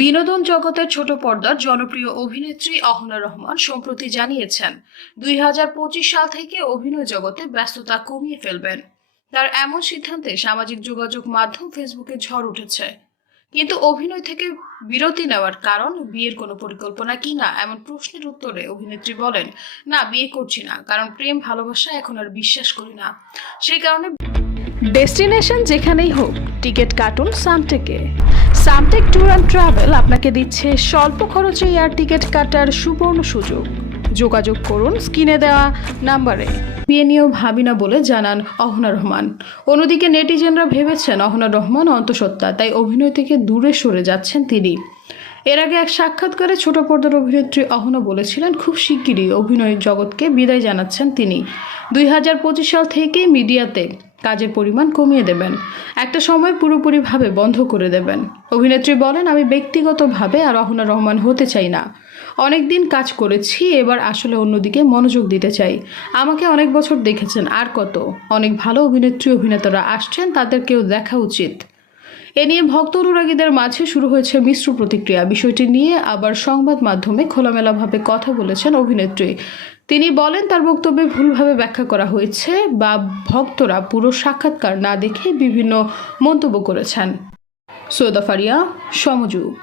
বিনোদন জগতের ছোট পর্দার জনপ্রিয় অভিনেত্রী অহনা রহমান সম্প্রতি জানিয়েছেন, দুই হাজার পঁচিশ সাল থেকে অভিনয় জগতে ব্যস্ততা কমিয়ে ফেলবেন। তার এমন সিদ্ধান্তে সামাজিক যোগাযোগ মাধ্যম ফেসবুকে ঝড় উঠেছে। কিন্তু অভিনয় থেকে বিরতি নেওয়ার কারণ বিয়ের কোনো পরিকল্পনা কি না এমন প্রশ্নের উত্তরে অভিনেত্রী বলেন, না, বিয়ে করছি না, কারণ প্রেম, ভালোবাসা এখন আর বিশ্বাস করি না। সেই কারণে ডেস্টিনেশন যেখানেই হোক, টিকিট কাটুন সামটেকে। সামটেক ট্যুর অ্যান্ড ট্রাভেল আপনাকে দিচ্ছে স্বল্প খরচে এয়ার টিকিট কাটার সুবর্ণ সুযোগ। যোগাযোগ করুন স্ক্রিনে দেওয়া নাম্বারে। বিয়ে নিয়েও ভাবি না বলে জানান অহনা রহমান। অন্যদিকে নেটিজেনরা ভেবেছেন অহনা রহমান অন্তঃসত্ত্বা, তাই অভিনয় থেকে দূরে সরে যাচ্ছেন তিনি। এর আগে এক সাক্ষাৎকারে ছোট পর্দার অভিনেত্রী অহনা বলেছিলেন, খুব শিগগিরই অভিনয় জগৎকে বিদায় জানাচ্ছেন তিনি। দুই হাজার পঁচিশ সাল থেকেই মিডিয়াতে কাজের পরিমাণ কমিয়ে দেবেন। একটা সময় পুরোপুরিভাবে বন্ধ করে দেবেন। অভিনেত্রী বলেন, আমি ব্যক্তিগতভাবে আর অহনা রহমান হতে চাই না। অনেক দিন কাজ করেছি, এবার আসলে অন্যদিকে মনোযোগ দিতে চাই। আমাকে অনেক বছর দেখেছেন, আর কত? অনেক ভালো অভিনেত্রী অভিনেতারা আসছেন, তাদের কেউ দেখা উচিত। এ নিয়ে ভক্ত অনুরাগীদের মাঝে শুরু হয়েছে মিশ্র প্রতিক্রিয়া। বিষয়টি নিয়ে আবার সংবাদ মাধ্যমে খোলামেলাভাবে কথা বলেছেন অভিনেত্রী। তিনি বলেন, তার বক্তব্যে ভুলভাবে ব্যাখ্যা করা হয়েছে বা ভক্তরা পুরো সাক্ষাৎকার না দেখে বিভিন্ন মন্তব্য করেছেন। সৈয়দা ফারিয়া, সমযুগ।